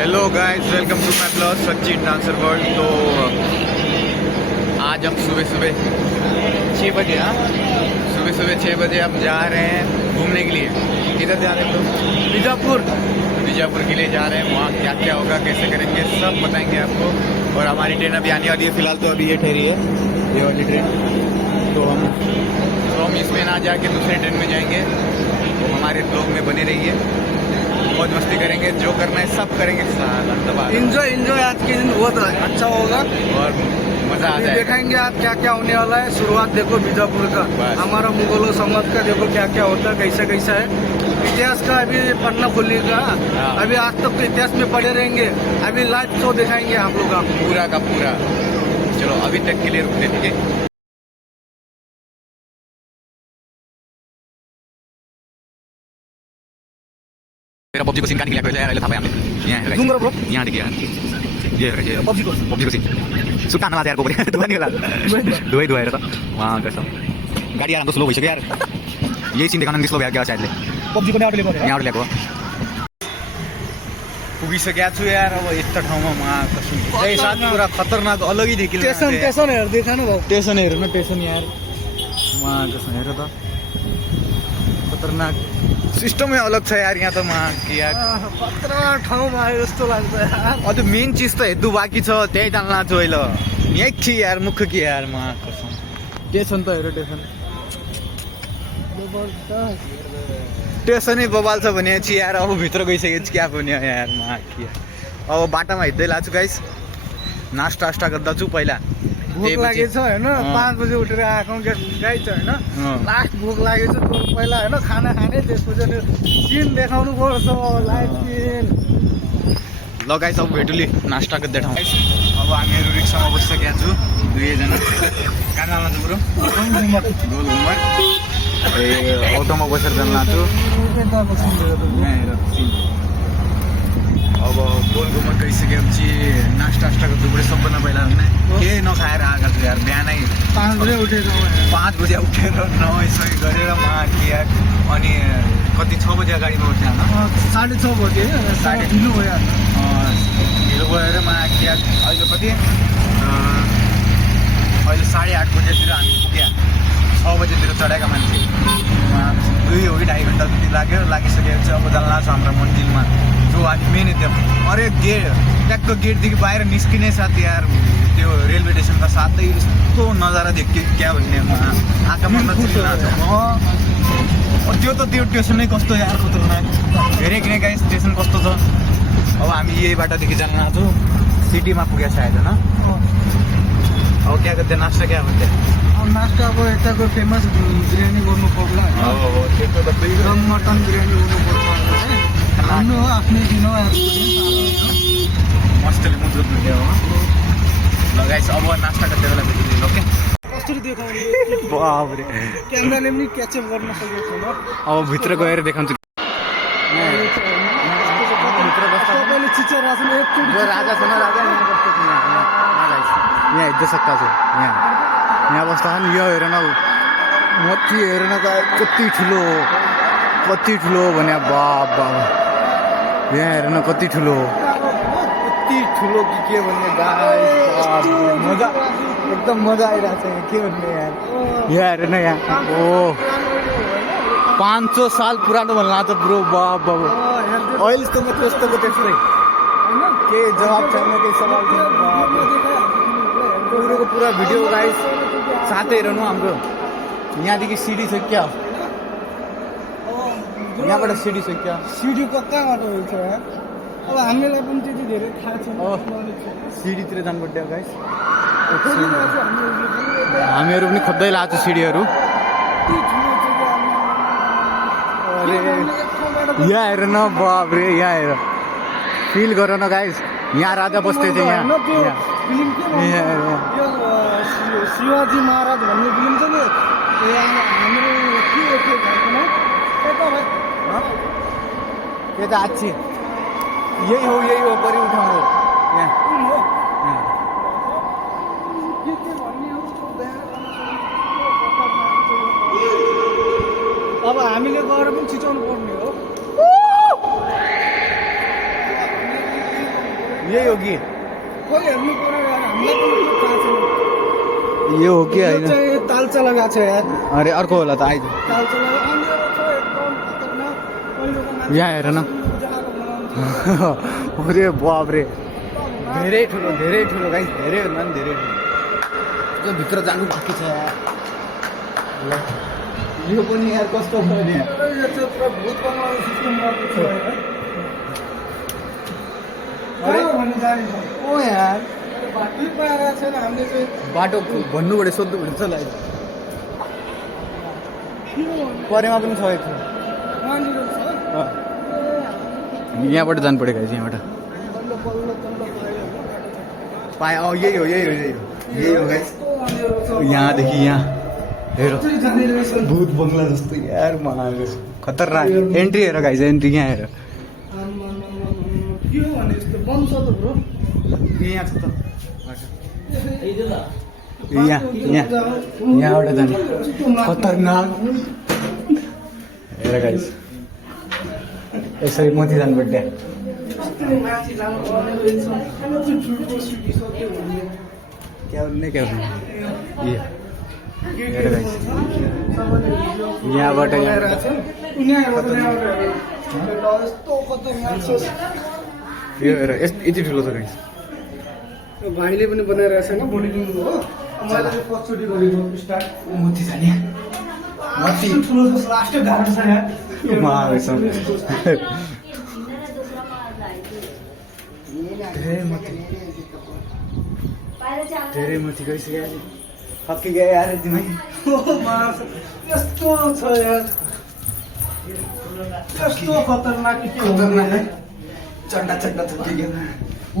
Hello guys, welcome to my blog Sachin dancer world. तो आज हम सुबह 6 बजे सुबह 6 बजे हम जा रहे हैं घूमने के लिए। किधर जा रहे हैं तो बीजापुर के लिए जा रहे हैं। वहाँ क्या क्या होगा, कैसे करेंगे, सब बताएंगे आपको। और हमारी ट्रेन अभी आने वाली है। फिलहाल तो अभी ये ठहरी है, ये वाली ट्रेन। तो हम इसमें ना जाके दूसरे ट्रेन में जाएंगे। तो हमारे ब्लॉग में बने रहिए, बहुत मस्ती करेंगे, जो करना है सब करेंगे। एंजॉय आज के दिन बहुत अच्छा होगा और मजा आ जाएगा। दिखाएंगे आज क्या क्या होने वाला है। शुरुआत देखो बीजापुर का, हमारा मुगलों समाज का देखो क्या क्या होता है, कैसा कैसा है। इतिहास का अभी पढ़ना खुलेगा। अभी आज तक तो इतिहास में पढ़े रहेंगे, अभी लाइव शो दिखाएंगे आप लोग का पूरा। चलो अभी तक के लिए रुकते, ठीक है। मेरा पबजी को सीन काटने के लिए पहले था भाई हमने। जूम करो ब्रो, यहाँ देखिए ये पबजी को सीन सुट्टा ना यार को दुआ नहीं होला दुआ रहा था वहाँ कैसा गाड़ी यार स्लो भइसक्यो यार। यही सीन देखाउन स्लो भयो क्या सायदले पबजी को यहाँबाट ल्याएको पुगिसकेको छु यार। अब यस्तो ठाउँमा उहाँ कसम साथ पुरा खतरनाक अलगै देखिन्छ। स्टेशन हेर देखानु भाउ, स्टेशन हेर्नु न, स्टेशन यार वहाँ कसम हेर त खतरनाक सिस्टमै अलग छ यार। यहाँ त वहाँ के यार खतरा ठाउँमा आयो जस्तो लाग्छ यार। अझ मेन चिज त हेर्नु बाँकी छ, त्यही जान्न छु अहिले। यहीँ थिएँ यार, मुख्य के यार वहाँ कसम के छ नि त हेर स्टेसनै बबाल छ भने छि यार। अब भित्र गइसकेपछि क्या पनि यार वहाँ के यार। अब बाटामा हिँड्दै लाछु गाइस, नास्ता गर्दा छु पहिला। भोक लागेछ होइन, 5 बजे उठेर आएको गाइस होइन। लास्ट भोक लागेछ तो पहिला होइन खाना खाने, त्यसपछि सिन देखाउनु पर्छ लाइभ सिन। ल गाइस अब भेटुली नास्ता गर्दै ठाउँ। अब हामीहरू रिक्सामा बसिसकेका छु, 2 जना। कहाँ जानु लाग्छ ब्रो? गोलघुमर। ए अटोमा बसेर जानु लाग्छु। अब गोलघुमर गइसकेपछि नास्ता गर्नु पऱ्यो सबभन्दा पहिला। केही नखाएर आएको छु यार। बिहानै 5 बजे उठेर 5 बजे उठेर नुहाइसही गरेर वहाँ के यार। अनि कति 6 बजे गाडीमा उठ्यो होइन, 6:30 बजे ढिलो भयो यार। ढिलो भएर वहाँ के यार अहिले कति अहिले 8:30 बजेतिर हामी पुग्यो। 6 बजेतिर चढाएका मान्छे वहाँ 2 हो कि 2.5 घन्टा जति लागिसकेपछि अब जान लाग्छ हाम्रो मन्दिरमा, जो हामी मेन त्यो। अरे ट्याक्क गेटदेखि बाहिर निस्किने साथ यार त्यो रेलवे स्टेसनका साथै यस्तो नजारा देख्यो क्या भन्ने। आँखा मन त्यो त त्यो स्टेसनै कस्तो यार खतरनाक। हेरेको नि गाइस स्टेसन कस्तो छ। अब हामी यही बाटोदेखि जान लाग्छौँ, सिटीमा पुगेको सायद होइन। अब क्या गर्दै नास्ता क्या भन्दै? अब नास्ता अब यताको फेमस बिरयानी गर्नु पर्ला। त्यो त दम मटन बिरयानी गर्नुपर्छ। खानु हो आफ्नै दिन हो, मस्तले मुद्रो पुग्यो हो। ल गाइस अब नास्ता गर्दै बेला भेटिदिनु ओके। कसरी देखाउने बाबरे, क्यामेराले पनि क्याचअप गर्न सकेको छैन। अब भित्र गएर देखाउँछु। सबैले चिचेर आएको छ एकचोटि। राजा छ न, राजा यहाँ बस्छ यहाँ हिँड्दै सक्का छ। यहाँ बस्दा नि यो हेर न, मती हेर न त कति ठुलो भने बाब। यहाँ हेर न कति ठुलो कि के भन्ने गाइस। मजा एकदम मजा आइरहेको छ यहाँ, के भन्ने यार। यहाँ हेर न यहाँ, ओ 500 साल पुरानो भन्ला त ब्रो। बाब अहिले जस्तो म त्यस्तोको त्यस्तै केही जवाब छैन, केही सवाल छैन। पुरा भिडियो गाइस साथै हेर्नु हाम्रो। यहाँदेखि सिडी छ क्या, यहाँबाट सिडी छ क्या। सिडी कहाँबाट हुन्छ यार? अब हामीलाई पनि त्यति धेरै थाहा छैन। सिडीतिर जानुपर्छ गाइस। हामीहरू पनि खोज्दै लाग्छ सिडीहरू। अरे यहाँ हेर न बाबरे, यहाँ हेर, फिल गर न गाइस। यहाँ राजा बस्दै थियो यहाँ। शिवाजी महाराज भन्ने फिल्म छ नि, हाम्रो के त आछि यही हो परि उठाउनु यहाँ। अब हामीले गएर पनि छिचाउनु पर्ने हो। यही होगी खोइ हेर्नु पर्यो यार हामीलाई पनि के थाहा छैन यो हो कि यो होइन चाहिँ तालचा लगाएको छ यार अरे अर्को होला त आइज तालचा लगाएको अँध्यारो छ एकदम खतरनाक पहिलोको मान्छे यहाँ हेर न उज्यालो बनाउँछ। अरे बाप रे धेरै ठुलो गाइस धेरै भन्दा पनि धेरै ठुलो त्यो भित्र जानु बाँकी छ यार ल यो पनि यार कस्तो भयो नि यो चाहिँ पुरा भूत बङ्गला सिस्टम गरेको छ यार अरे कहाँ भन्नु जाने ओ यार बाटै पाएको छैन हामीले चाहिँ बाटो भन्नु पऱ्यो सोध्नु पऱ्यो चल अहिले परेमा पनि छ एक वहाँनिर छ यहाँबाट जानु पऱ्यो गाइस यहाँबाट बल्ल बल्ल तल्ल पाए यही हो गाइस कस्तो अँध्यारो छ यहाँदेखि यहाँ हेर कसरी जाने रहेछ भूत बङ्गला जस्तो यार खतरनाक एन्ट्री हेर गाइस एन्ट्री यहाँ हेर के हो भने यस्तो बन्द छ त ब्रो यहाँ छ त यहाँबाट जाने खतरनाक हेर गाइस यसरी मोती जानु पर्छ माथि जानु पर्ने रहेछ ठुल्ठुलो सिटी सक्यो भने क्या हेर गाइस यहाँबाट यस्तो खतरनाक छ यो हेर यति ठुलो छ गाइस यो भाइले पनि बनाइरहेको छैन बोडी बिल्डिङ हो मैले चाहिँ फर्स्टचोटि गरेको स्टार्ट मोती जाने मोती ठुलो छ लास्ट गाह्रो छ यार धेरै मोती गइसक्यो थक्की गयो यार तिमी यस्तो छ यार यस्तो खतरनाक के खतरनाक है चड्डा थक्की गयो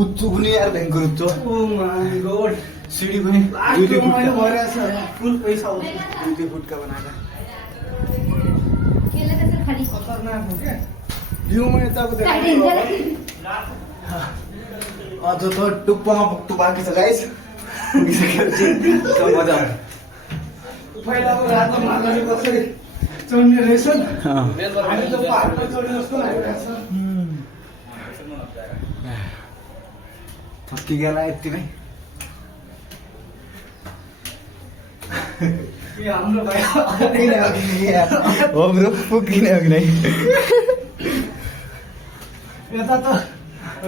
उच्चु पनि यार भयङ्कर उच्चो ओ माय गॉड सिडी पनि लास्ट मैले भइरहेछ फुल पैसा आउँछ 2 फुटका बनाएर खतरनाक हो क्या भ्यूमा यताको अझ त टुप्पामा पुग्नु बाँकी छ गाइस मजा आउँछ पहिलाको रातो मालाले कसरी चढ्ने रहेछन् हामी त पाहाडमा चढ्ने जस्तो लागिरहेछ थक्की गेला यतिमै यो हाम्रो भाइ हो ब्रो पुग्ने हो कि नै यता त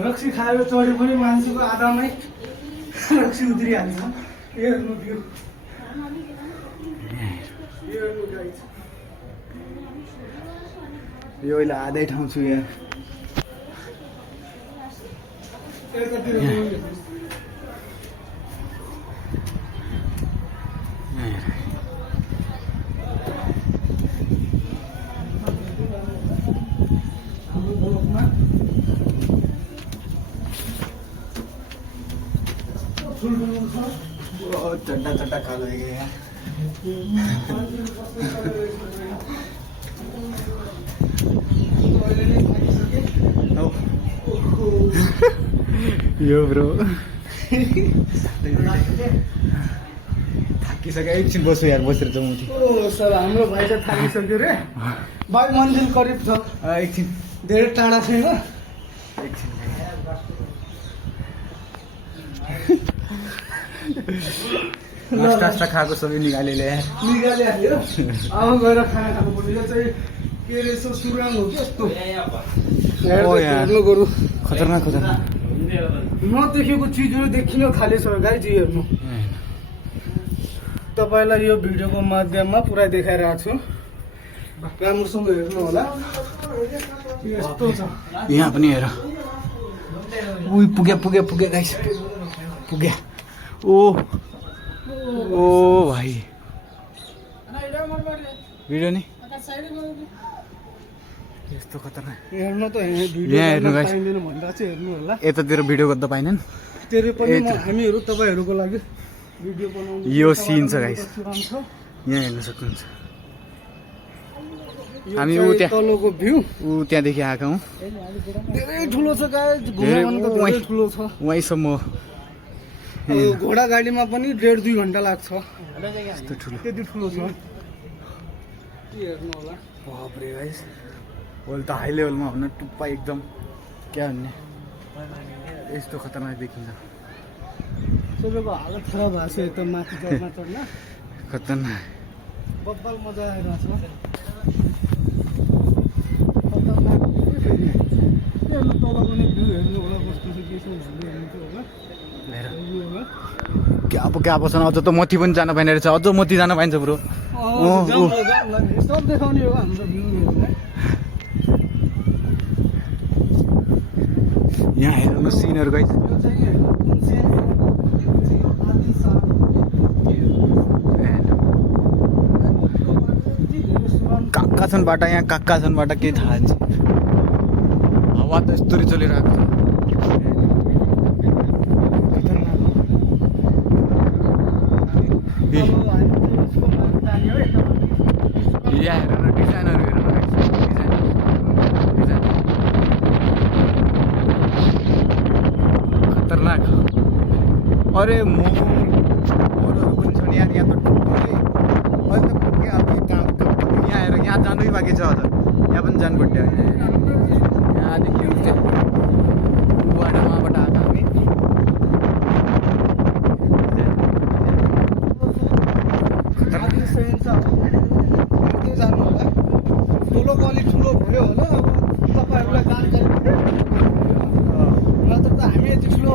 रक्सी खाएर चढ्यो पनि मान्छेको आधामै रक्सी उत्रिहाल्छ हेर्नु भ्यू हेर्नु गाइस यो अहिले आधै ठाउँ छु यहाँ यतातिर हाम्रो ब्लकमा ठुल्ठुलो छ चड्डा कालो है यहाँ यो ब्रो थाकिसक्यो एकछिन बस्छु यार बसेर जाउँ ओ सर हाम्रो भाइ त थाकिसक्यो रे भाइ मन्दिर करिब छ एकछिन धेरै टाढा छैन एकछिन नास्ता खाएको सबै निकालेले निकालिहाल्यो अब गएर खाना खानु पर्यो यो चाहिँ के रहेछ सुराङ हो कि यस्तो ओ यार। हेर्नु गरौँ खतरनाक नदेखेको चिजहरू देखिन थालेछ गाइज हेर्नु तपाईँलाई यो भिडियोको माध्यममा पुरा देखाइरहेको छु राम्रोसँग हेर्नु होला यस्तो छ यहाँ पनि हेर उही पुगे गाइस पुगे ओ ओ भाइ भिडियो नि यस्तो खतरनाक हेर्नु त यहाँ हेर्नु guys। भन्दा चाहिँ हेर्नु होला यतातिर भिडियो गर्दा पाइनन् तेरो पनि हामीहरू तपाईँहरूको लागि भिडियो बनाउनु यो सीन छ guys। छ यहाँ हेर्न सक्नुहुन्छ यो हामी चाहिँ ऊ त्यहाँ तलको भ्यू ऊ त्यहाँदेखि आएका हौँ धेरै ठुलो छ गाइज धेरै घुमाउनु त धेरै ठुलो छ वहीँसम्म यो घोडा गाडीमा पनि 1.5-2 घन्टा लाग्छ यस्तो ठुलो त्यति ठुलो छ हेर्नु होला बापरे गाइस अहिले त हाई लेभलमा हुन टुप्पा एकदम क्या भन्ने यस्तो खतरनाक देखिन्छ सबैको हालत खराब भएको छ यता माथि जग्गामा चढ्न खतरनाक बब्बल मजा आइरहेछ खतरनाक हेर्नु तल पनि भ्यू हेर्नु होला कस्तो छ के छ भन्ने हेर्नु होला क्या बस्न अझ त मथि पनि जान पाइने रहेछ अझ मथि जान पाइन्छ ब्रो सब देखाउने हो हाम्रो भ्यूहरूलाई यहाँ हेर्नु सिनहरू गाइस कहाँ छन् बाटा यहाँ कहाँ छन् बाटा केही थाहा छैन हावा त यस्तरी चलिरहेको छ यहाँ हेर न डिजाइनहरू हेर न डिजाइन खतरनाक अरे मोरहरू पनि छन् यहाँ यहाँ त ठुलै अहिले त यहाँ हेर यहाँ जानै बाँकी छ अझ यहाँ पनि जानु पर्थ्यो यहाँदेखि उठ्यो उहाँबाट आएको हामी जानु होला ठुलोको अलिक ठुलो भयो होला अब तपाईँहरूलाई जानकारी नत्र त हामी यति ठुलो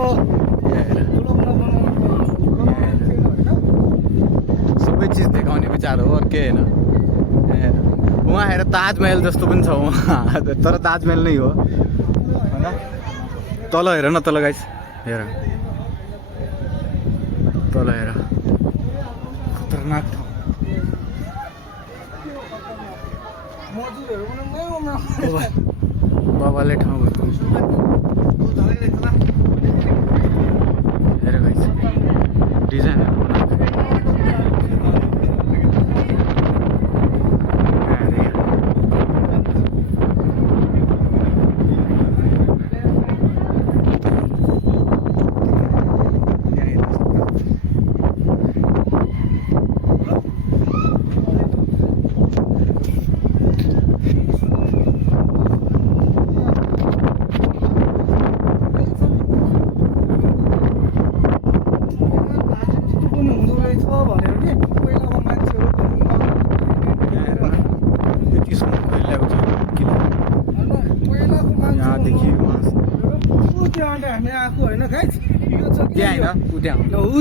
सबै चिज देखाउने विचार हो अरू के होइन उहाँ हेर ताजमहल जस्तो पनि छ उहाँ तर ताजमहल नै हो होइन तल हेर न तल गाइस हेर तल हेर खतरनाक ठाउँ बाबाले ठाउँ हेर गाइस डिजाइनहरू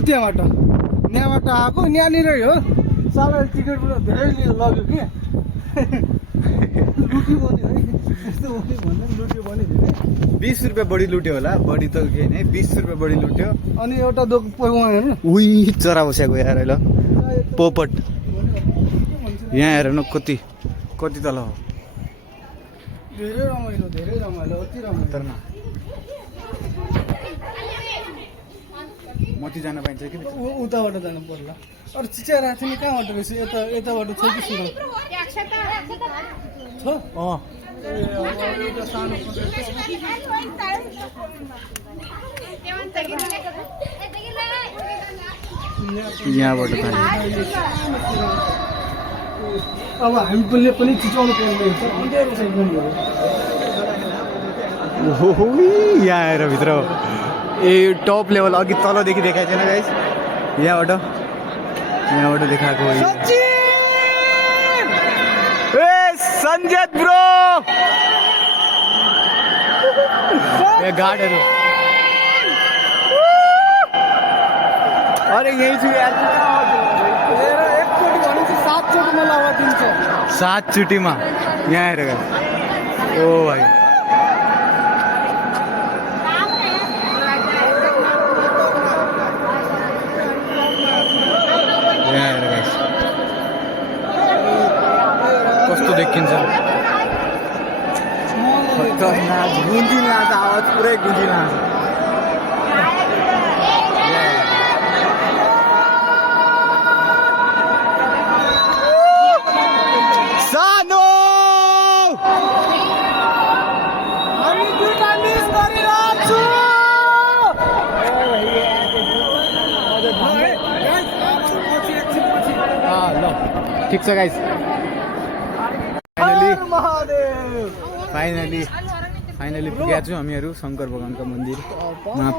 त्यहाँबाट यहाँबाट आएको यहाँनिरै हो साला टिकट धेरै लग्यो कि लुट्यो बन्यो है यस्तो भन्दा पनि लुट्यो भने 20 रुपियाँ बढी लुट्यो होला बढी त केही नै 20 रुपियाँ बढी लुट्यो अनि एउटा दोकान हेर्नु उही चरा बसेको यहाँ ल पोपट यहाँ हेर न कति तल हो धेरै रमाइलो अति रमाइलो मथि जान पाइन्छ कि उताबाट जानु पर्ला अरू चिचा राख्छ नि कहाँबाट रहेछ यताबाट छ कि सुरु छ एउटा सानो यहाँबाट अब हामीले पनि चिचाउनु पर्ने हुन्छ अँध्यारो छ ओहो यहाँ आएर भित्र ए टप लेभल अघि तलदेखि देखाएको छैन गाइस यहाँबाट देखाएको हो ए सञ्जय ब्रो ए गाडहरू अरे यही छु यार एकचोटि भनेपछि 7 चोटिमा लावा दिन्छ 7 चोटिमा यहाँ आएर ओ भाइ कस्तो देखिन्छ खतरनाक गुन्जिरहेको आवाज पुरै गुन्जिरहेको सानो हामी दुईटा मिस गरिरहेछु ल ठिक छ गाइस फाइनली फाइनली पुगेका छौँ हामीहरू शङ्कर भगवान्को मन्दिर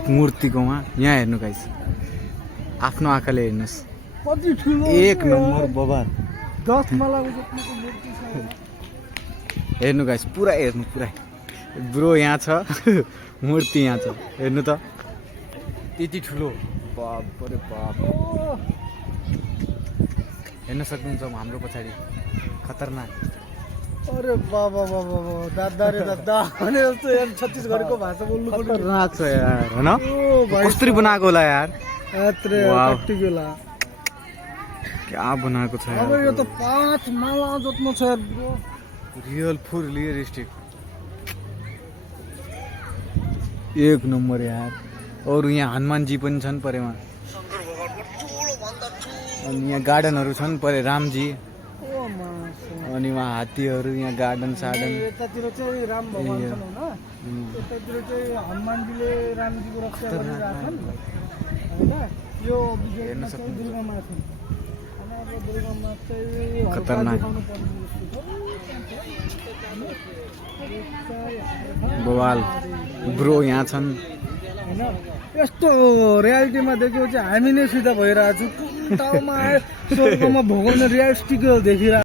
मूर्तिकोमा। यहाँ हेर्नु गाइस, आफ्नो आँखाले हेर्नुहोस्, कति ठुलो एक नम्बर बबाल। 10 मालाको जत्रोको मूर्ति छ। हेर्नु गाइस, पुरा हेर्नु, पुरा ब्रो यहाँ छ मूर्ति यहाँ छ, हेर्नु त त्यति ठुलो, बाप रे बाप। हेर्न सक्नुहुन्छ हाम्रो पछाडि, खतरनाक। अरे बाबा बाबा दादा रे दादा भने जस्तो यार छत्तीसगढको भाषा बोल्नु पर्यो। खतरनाक छ यार, हैन? ओ भाइ कसरी बनाएको होला यार, अत्रे वाव। कटिगला। क्या बनाएको छ अब यार, यो त 5 माला जत्नो छ यार ब्रो। रियल फुल रियलिस्टिक, एक नम्बर यार। और यहाँ हनुमान जी पनि छन् परेमा, अनि यहाँ गार्डनहरू छन् परे, रामजी, ओ मासु। अनि वहाँ हात्तीहरू, यहाँ गार्डन सार्डन। यतातिर चाहिँ राम भगवान छन् हैन, यतातिर चाहिँ हनुमानजीले रामजीको रक्षा गरिरहेछन् हैन। यो विजयमा चाहिँ दुर्गा मा छन्, अनि अब दुर्गा मा चाहिँ हल्का खतरनाक। देखाउनु पर्ने जस्तो छ। बवाल ब्रो यहाँ छन्। हैन यस्तो रियालिटीमा देख्यो चाहिँ हामी नै सिधा भइरहेको छु। कुन ठाउँमा आयो स्वर्गमा भगवान रियालिस्टिक देखिरहेको